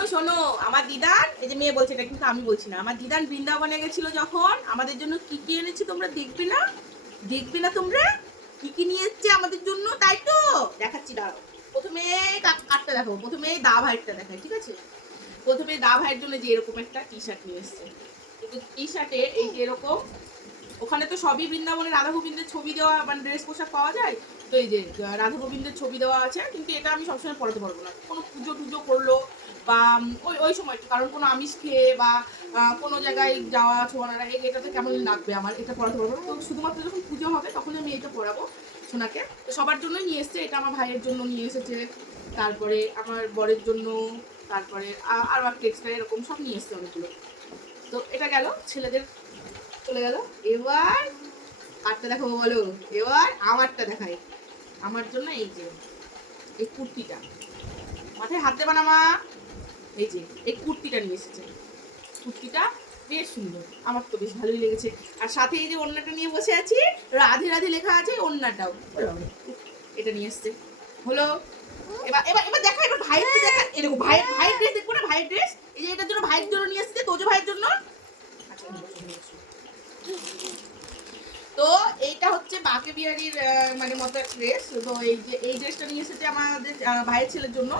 শোনো শোনো, আমার দিদান, এই যে মেয়ে বলছে, এটা কিন্তু আমি বলছি না, আমার দিদান বৃন্দাবনে গেছিল যখন, আমাদের জন্য কি কি এনেছে তোমরা দেখবে না? দেখবে না তোমরা কি কি নিয়ে এসছে আমাদের জন্য? তাই তো দেখাচ্ছি, দাঁড়াও। প্রথমে কাটটা দেখো, প্রথমে দা ভাইয়েরটা দেখাই, ঠিক আছে? প্রথমে দা ভাইয়ের জন্য যে এরকম একটা টি শার্ট নিয়ে এসছে, কিন্তু টি শার্টে এই যে এরকম, ওখানে তো সবই বৃন্দাবনে রাধা গোবিন্দের ছবি দেওয়া, মানে ড্রেস পোশাক পাওয়া যায়। তো এই যে রাধা গোবিন্দের ছবি দেওয়া আছে, কিন্তু এটা আমি সবসময় পড়াতে পারবো না, কোনো পুজো টুজো করলো বা ওই ওই সময়, কারণ কোনো আমিষ খেয়ে বা কোনো জায়গায় যাওয়া ছোঁয়ানারা, এটাতে কেমন লাগবে আমার, এটা পড়াতে পারবো না। তো শুধুমাত্র যখন পুজো হবে তখন আমি এটা পড়াবো সোনাকে। তো সবার জন্যই নিয়ে এসছে, এটা আমার ভাইয়ের জন্য নিয়ে এসেছে, তারপরে আমার বরের জন্য, তারপরে আরও একটা এক্সট্রা এরকম সব নিয়ে এসছে অনেকগুলো। তো এটা গেল ছেলেদের, চলে গেল। এবার কারটা দেখো, বলো এবার আমারটা দেখাই। আমার জন্য এই যে এই কুর্তিটা, মাথায় হাত দেবা না মা, এই যে এই কুর্তিটা নিয়ে এসেছে। কুর্তিটা বেশ সুন্দর, আমার তো বেশ ভালোই লেগেছে। আর সাথে এই যে ওড়নাটা নিয়ে বসে আছি, রাধে রাধে লেখা আছে, ওড়নাটাও এটা নিয়ে এসছে। হলো, এবার এবার এবার দেখা, এবার ভাইয়ের দেখা, এরকম ভাইয়ের ভাইয়ের ড্রেস দেখবো না, ভাইয়ের ড্রেস এই যে এটার জন্য, ভাইয়ের জন্য নিয়ে এসেছে, তোজো ভাইয়ের জন্য। আচ্ছা, তো এইটা হচ্ছে বাকে বিহারির মানে মতো একটা ড্রেস। তো এই যে এই ড্রেসটা নিয়ে এসেছে আমাদের ভাইয়ের ছেলের জন্য,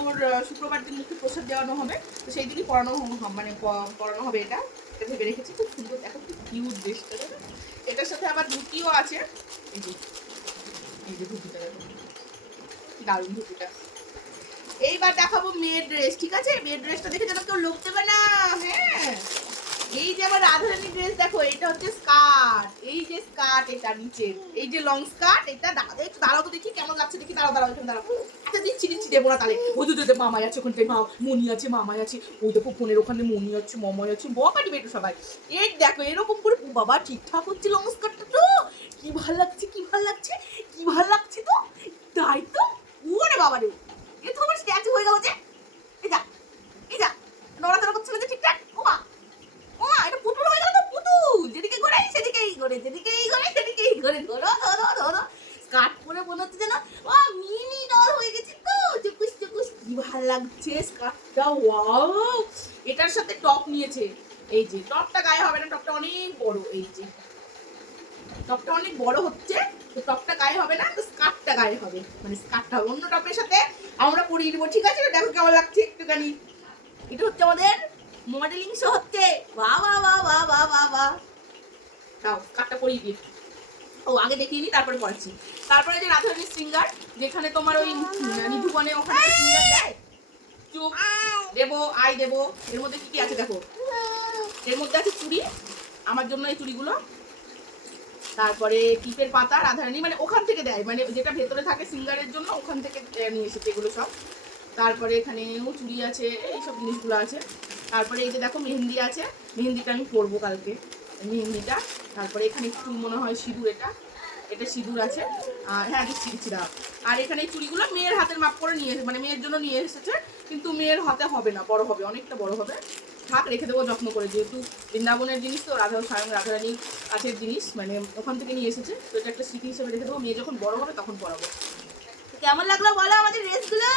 ওর শুক্রবার দিন মুখে প্রসাদ দেওয়ানো হবে, তো সেই দিনই মানে পরানো হবে। এটা এটা ভেবে রেখেছি, খুব সুন্দর, দেখো খুব কিউট ড্রেসটা। এটার সাথে আবার ধুতিও আছে, এই যে এই যে ধুতিটা দেখো, দারুণ ধুতিটা। এইবার দেখাবো মেয়ের ড্রেস, ঠিক আছে? মেয়ের ড্রেসটা দেখে যেন কেউ লোক দেবে না। হ্যাঁ, এই যে আমার রাধারানী ড্রেস দেখো, এটা হচ্ছে স্কার্ট, এই যে স্কার্ট, এটা নিচে এই যে লং স্কার্ট, এটা একটু দাঁড়াও তো দেখি কেমন লাগছে, দেখি, দাঁড়াও দাঁড়াও, এখানে দাঁড়াও। আচ্ছা, দিচ্ছি দিচ্ছি, দেবো না তাহলে, ওই তো মামাই আছে ওখানটায়, মনি আছে, মামাই আছে, ওই দেখো ফোনের ওখানে মনি আছে, মামাই আছে, বকা দিবে একটু সবাই। এই দেখো এরকম করে, বাবা ঠিকঠাক হচ্ছে লং স্কার্টটা তো, কি ভাল লাগছে, কি ভাল লাগছে, কি ভাল লাগছে তো, তাই তো। ওরে বাবা রে, এ তো আমার স্ট্যাচু হয়ে গেছে। এই যা, এই যা, নড়াচড়া করছে না যে ঠিকঠাক। ওমা ওমা, এটা পুতুল হয়ে গেল তো, পুতুল, যেদিকে ঘোরে সেদিকেই ঘোরে, যেদিকেই ঘোরে সেদিকেই ঘোরে। ধরো ধরো ধরো, স্কার্ট পরে মনে হচ্ছে যেন ও মিনি ডল হয়ে গেছে তো, চুকুস চুকুস, কি ভাল লাগছে স্কার্টটা, ওয়াও। এটার সাথে টপ নিয়েছে, এই যে টপটা গায়ে হবে না, টপটা অনেক বড়, এই যে টপটা অনেক বড় হচ্ছে, তো টপটা গায়ে হবে না, তো স্কার্টটা গায়ে হবে, মানে স্কার্টটা অন্য টপের সাথে আমরা পরিয়ে দিব, ঠিক আছে? দেখো কেমন লাগছে একটুখানি। এটা হচ্ছে আমাদের মডেলিং শো হচ্ছে, বাহ বাহ বাহ বাহ বাহ বাহ বাহ। দাও স্কার্টটা পরিয়ে দিই, ও আগে দেখিয়ে নি তারপরে পড়াচ্ছি। তারপরে যে রাধারানীর সিঙ্গার, যেখানে তোমার ওই নিধুবনে ওখানে সিঙ্গার দেয়, চুপ দেবো, আই দেবো। এর মধ্যে কি কি আছে দেখো, এর মধ্যে আছে চুড়ি, আমার জন্য এই চুড়িগুলো, তারপরে টিপের পাতা, রাধারানী মানে ওখান থেকে দেয়, মানে যেটা ভেতরে থাকে সিঙ্গারের জন্য, ওখান থেকে নিয়ে এসেছে এগুলো সব। তারপরে এখানেও চুড়ি আছে, এইসব জিনিসগুলো আছে। তারপরে এই যে দেখো মেহেন্দি আছে, মেহেন্দিটা আমি পরবো কালকে, মেহেন্দিটা। তারপরে এখানে একটু মনে হয় সিঁদুর, এটা এটা সিঁদুর আছে। আর হ্যাঁ, দিচ্ছি দিচ্ছি দাও। আর এখানে এই চুড়িগুলো মেয়ের হাতের মাপ করে নিয়ে এসেছে, মানে মেয়ের জন্য নিয়ে এসেছে, কিন্তু মেয়ের হাতে হবে না, বড় হবে, অনেকটা বড় হবে। থাক, রেখে দেবো যত্ন করে, যেহেতু বৃন্দাবনের জিনিস তো, স্বয়ং রাধারানীর কাছের জিনিস, মানে ওখান থেকে নিয়ে এসেছে, তো এটা একটা স্মৃতি হিসেবে রেখে দেবো, মেয়ে যখন বড় হবে তখন পরাবো। কেমন লাগলো বলো আমাদের ড্রেসগুলো,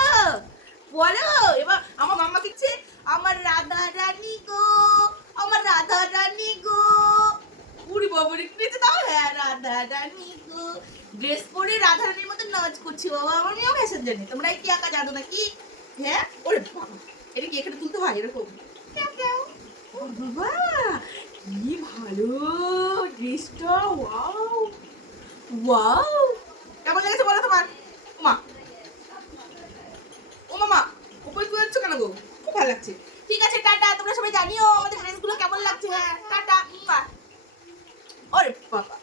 বলো। এবার আমার মাম্মা কিচ্ছে, আমার রাধা রানী গো, আমার রাধা রানী গো, পুরি বাবুরি কিনেছে দাও। হ্যাঁ, রাধা রানী গো, ড্রেস পরে রাধা রানীর মতো নাচ করছি বাবা, আমার মেয়েও ফ্যাশন জানে, তোমরা কি আঁকা জানো নাকি? হ্যাঁ, ওরে বাবা, এটা কি এখানে তুলতে হয় এরকম? বাবা কি ভালো ড্রেসটা, ওয়াও ওয়াও, কেমন লেগেছে বলো তোমার? ওমা ও মামা, উপরে তুলে যাচ্ছ কেন গো? খুব ভালো লাগছে। ঠিক আছে, টাটা, তোমরা সবাই জানিও আমাদের ড্রেসগুলো কেমন লাগছে। হ্যাঁ, টাটা। ওরে বাবা।